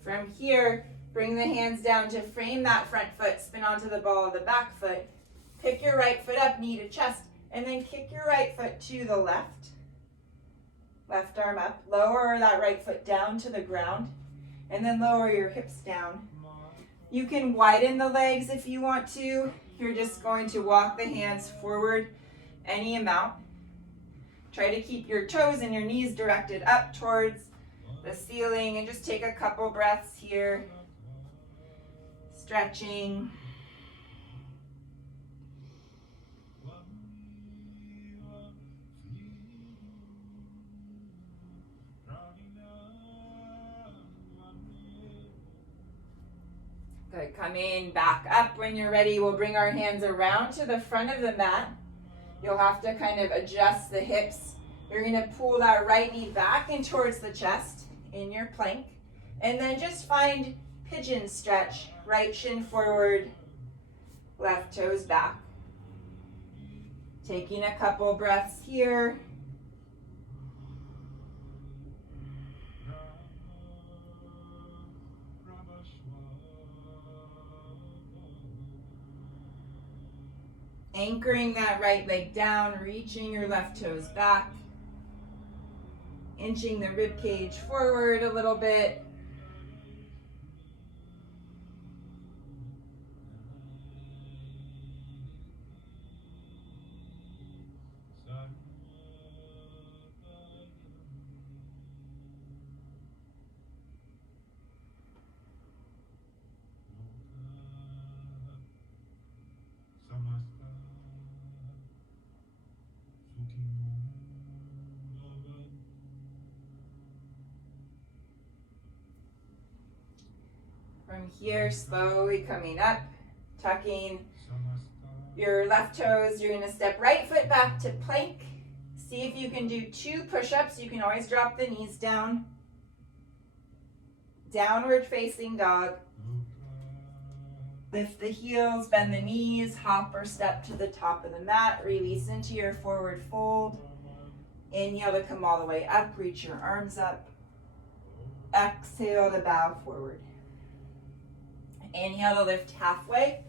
From here, bring the hands down to frame that front foot, spin onto the ball of the back foot. Pick your right foot up, knee to chest, and then kick your right foot to the left. Left arm up, lower that right foot down to the ground, and then lower your hips down. You can widen the legs if you want to. You're just going to walk the hands forward any amount. Try to keep your toes and your knees directed up towards the ceiling, and just take a couple breaths here. Stretching. Good, come in, back up when you're ready. We'll bring our hands around to the front of the mat. You'll have to kind of adjust the hips. You're gonna pull that right knee back and towards the chest in your plank. And then just find pigeon stretch. Right shin forward, left toes back. Taking a couple breaths here. Anchoring that right leg down, reaching your left toes back. Inching the rib cage forward a little bit. From here, slowly coming up, tucking your left toes. You're gonna step right foot back to plank. See if you can do 2 push-ups. You can always drop the knees down. Downward facing dog. Lift the heels, bend the knees, hop or step to the top of the mat. Release into your forward fold. Inhale to come all the way up, reach your arms up. Exhale to bow forward. Inhale to lift halfway.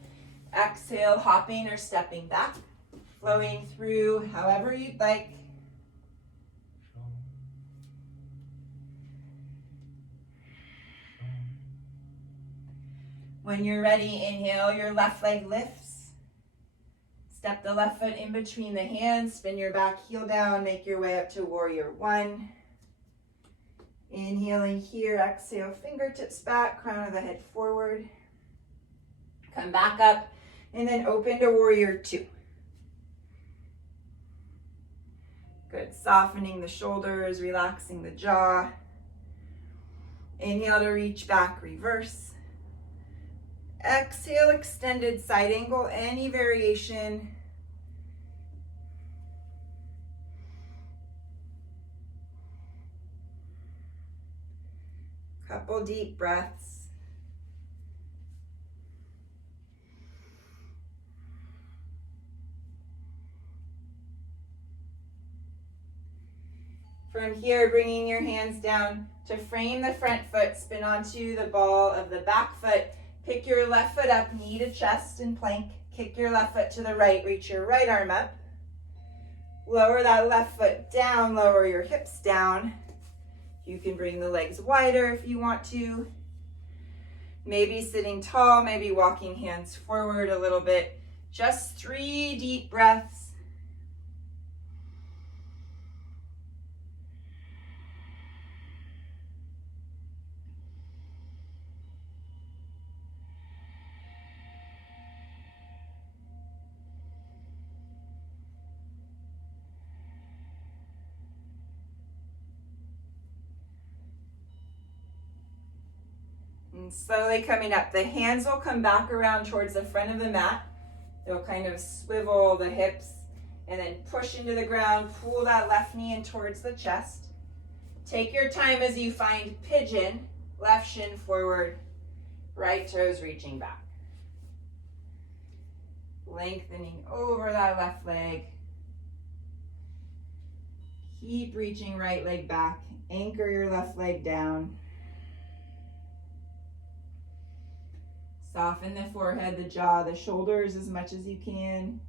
Exhale, hopping or stepping back. Flowing through however you'd like. When you're ready, inhale, your left leg lifts. Step the left foot in between the hands, spin your back heel down, make your way up to warrior one. Inhaling here, exhale, fingertips back, crown of the head forward. Come back up, and then open to warrior two. Good, softening the shoulders, relaxing the jaw. Inhale to reach back, reverse. Exhale, extended side angle, any variation. Couple deep breaths. From here, bringing your hands down to frame the front foot, spin onto the ball of the back foot. Pick your left foot up, knee to chest and plank. Kick your left foot to the right, reach your right arm up. Lower that left foot down, lower your hips down. You can bring the legs wider if you want to. Maybe sitting tall, maybe walking hands forward a little bit. Just 3 deep breaths. And slowly coming up, the hands will come back around towards the front of the mat. They'll kind of swivel the hips and then push into the ground, pull that left knee in towards the chest. Take your time as you find pigeon, left shin forward, right toes reaching back. Lengthening over that left leg. Keep reaching right leg back. Anchor your left leg down. Soften the forehead, the jaw, the shoulders as much as you can.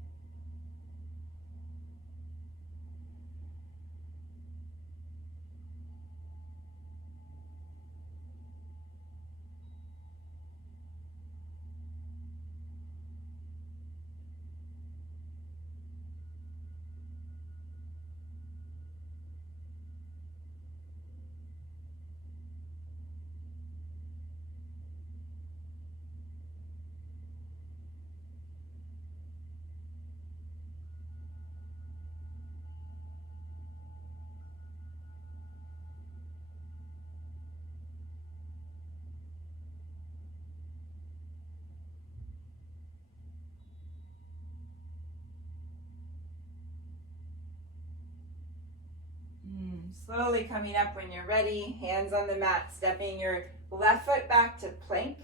Slowly coming up when you're ready, hands on the mat, stepping your left foot back to plank.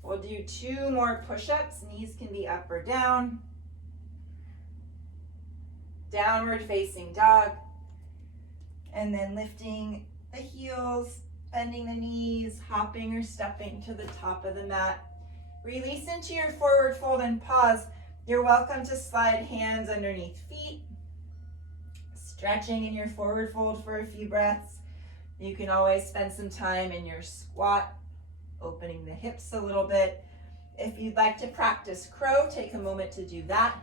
We'll do 2 more push-ups. Knees can be up or down. Downward facing dog. And then lifting the heels, bending the knees, hopping or stepping to the top of the mat. Release into your forward fold and pause. You're welcome to slide hands underneath feet. Stretching in your forward fold for a few breaths. You can always spend some time in your squat, opening the hips a little bit. If you'd like to practice crow, take a moment to do that.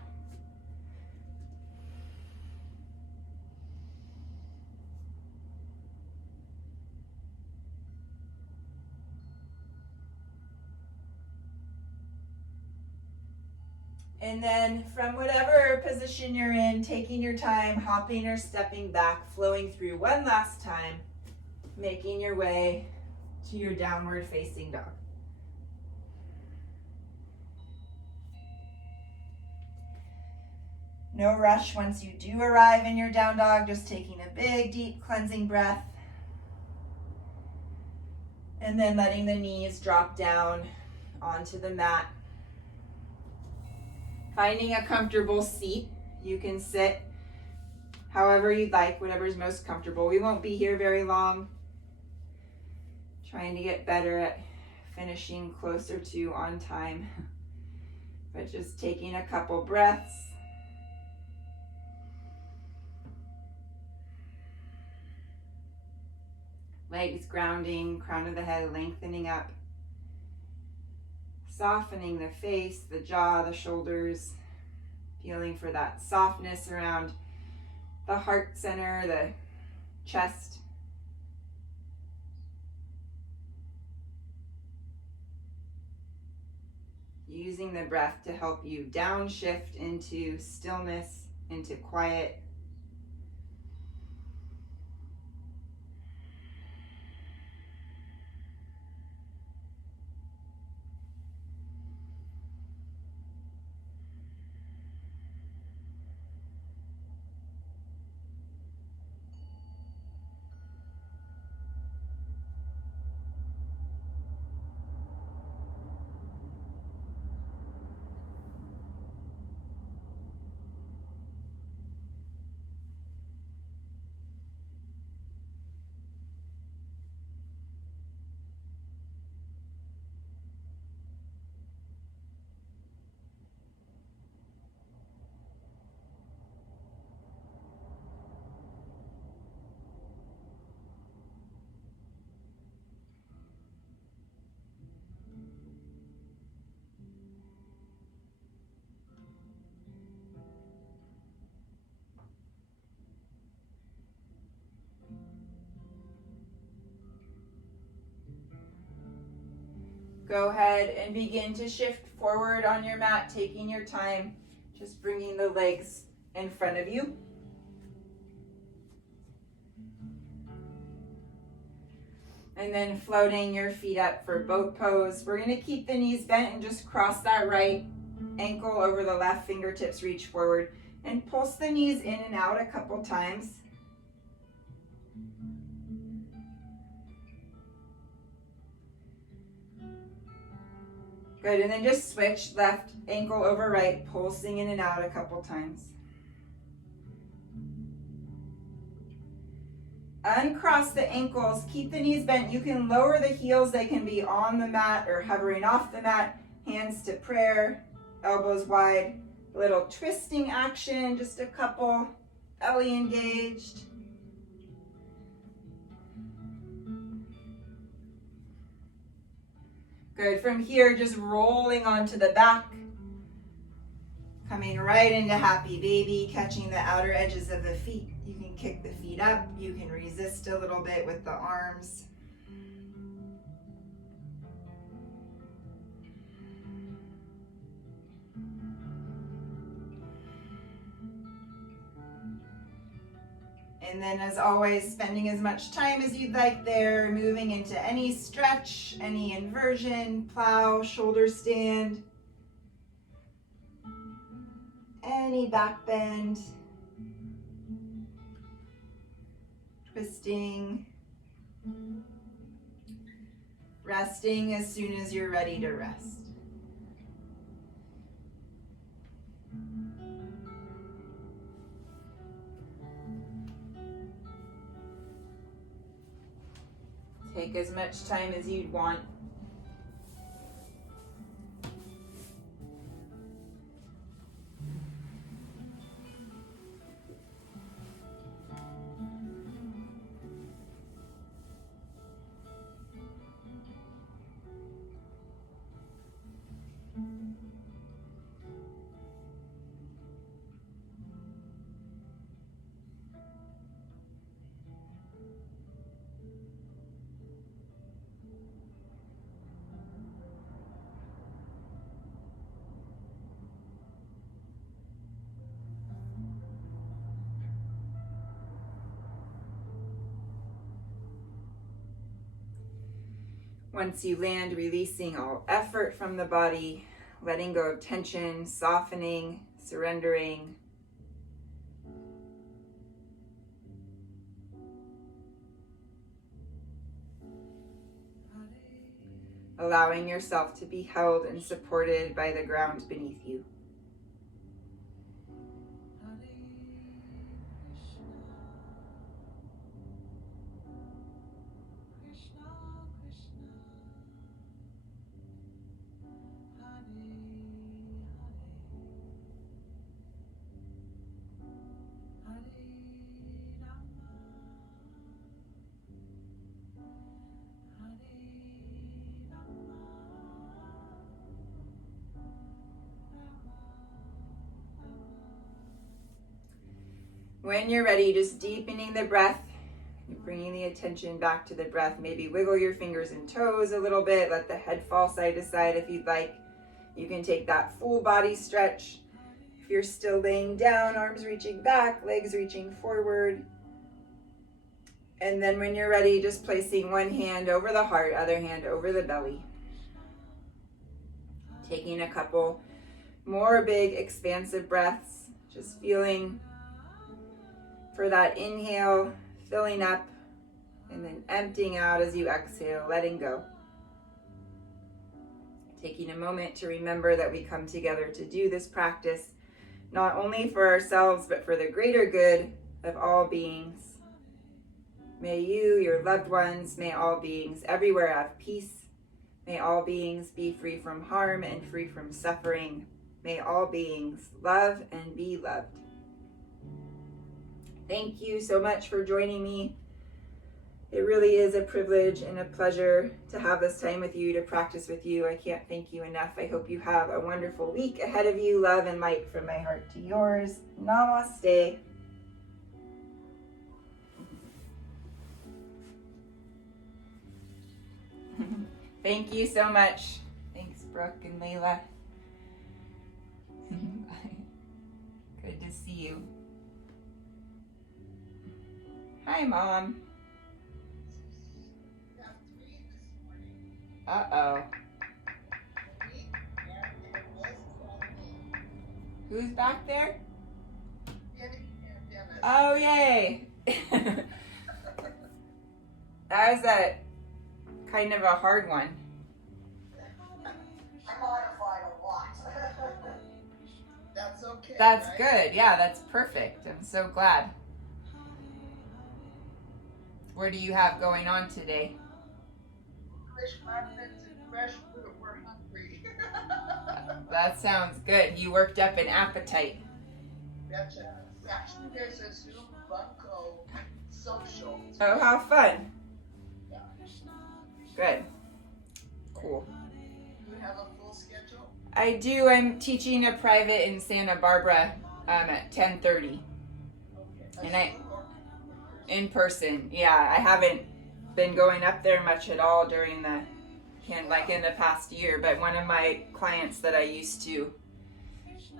And then from whatever position you're in, taking your time, hopping or stepping back, flowing through one last time, making your way to your downward facing dog. No rush once you do arrive in your down dog, just taking a big, deep cleansing breath. And then letting the knees drop down onto the mat. Finding a comfortable seat. You can sit however you'd like, whatever's most comfortable. We won't be here very long. Trying to get better at finishing closer to on time. But just taking a couple breaths. Legs grounding, crown of the head lengthening up. Softening the face, the jaw, the shoulders. Feeling for that softness around the heart center, the chest. Using the breath to help you downshift into stillness, into quiet. Go ahead and begin to shift forward on your mat, taking your time, just bringing the legs in front of you. And then floating your feet up for boat pose. We're going to keep the knees bent and just cross that right ankle over the left, fingertips reach forward, and pulse the knees in and out a couple times. Good, and then just switch left ankle over right, pulsing in and out a couple times. Uncross the ankles, keep the knees bent. You can lower the heels, they can be on the mat or hovering off the mat. Hands to prayer, elbows wide. A little twisting action, just a couple, belly engaged. Good, from here, just rolling onto the back. Coming right into happy baby, catching the outer edges of the feet. You can kick the feet up. You can resist a little bit with the arms. And then as always, spending as much time as you'd like there, moving into any stretch, any inversion, plow, shoulder stand. Any back bend, twisting, resting as soon as you're ready to rest. Take as much time as you'd want. Once you land, releasing all effort from the body, letting go of tension, softening, surrendering. Allowing yourself to be held and supported by the ground beneath you. When you're ready, just deepening the breath, bringing the attention back to the breath. Maybe wiggle your fingers and toes a little bit. Let the head fall side to side if you'd like. You can take that full body stretch. If you're still laying down, arms reaching back, legs reaching forward. And then when you're ready, just placing one hand over the heart, other hand over the belly. Taking a couple more big expansive breaths, just feeling for that inhale, filling up, and then emptying out as you exhale, letting go. Taking a moment to remember that we come together to do this practice, not only for ourselves, but for the greater good of all beings. May you, your loved ones, may all beings everywhere have peace. May all beings be free from harm and free from suffering. May all beings love and be loved. Thank you so much for joining me. It really is a privilege and a pleasure to have this time with you, to practice with you. I can't thank you enough. I hope you have a wonderful week ahead of you. Love and light from my heart to yours. Namaste. Thank you so much. Thanks, Brooke and Layla. Good to see you. Hi, Mom. Uh-oh. Who's back there? Oh, yay. That was a kind of a hard one. I modified a lot. That's okay. That's right? good. Yeah, that's perfect. I'm so glad. What do you have going on today? English muffins and fresh fruit. We're hungry. That sounds good. You worked up an appetite. Betcha. Actually, there's a Zoom Bunko social. Oh, how fun. Yeah. Good. Cool. Do you have a full schedule? I do. I'm teaching a private in Santa Barbara at 10:30. Okay. And in person. Yeah, I haven't been going up there much at all during the in the past year, but one of my clients that I used to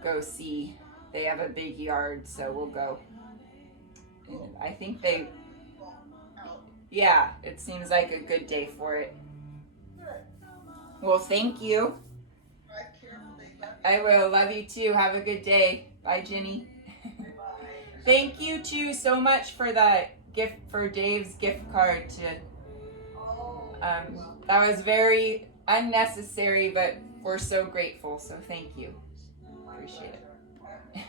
go see, they have a big yard, so we'll go. And I think yeah, it seems like a good day for it. Good. Well, thank you. Drive carefully. I will. Love you too. Have a good day. Bye, Jenny. Bye. Thank you too so much for the gift, for Dave's gift card to that was very unnecessary, but we're so grateful, so thank you. Appreciate it.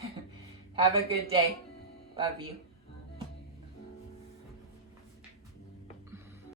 Have a good day. Love you.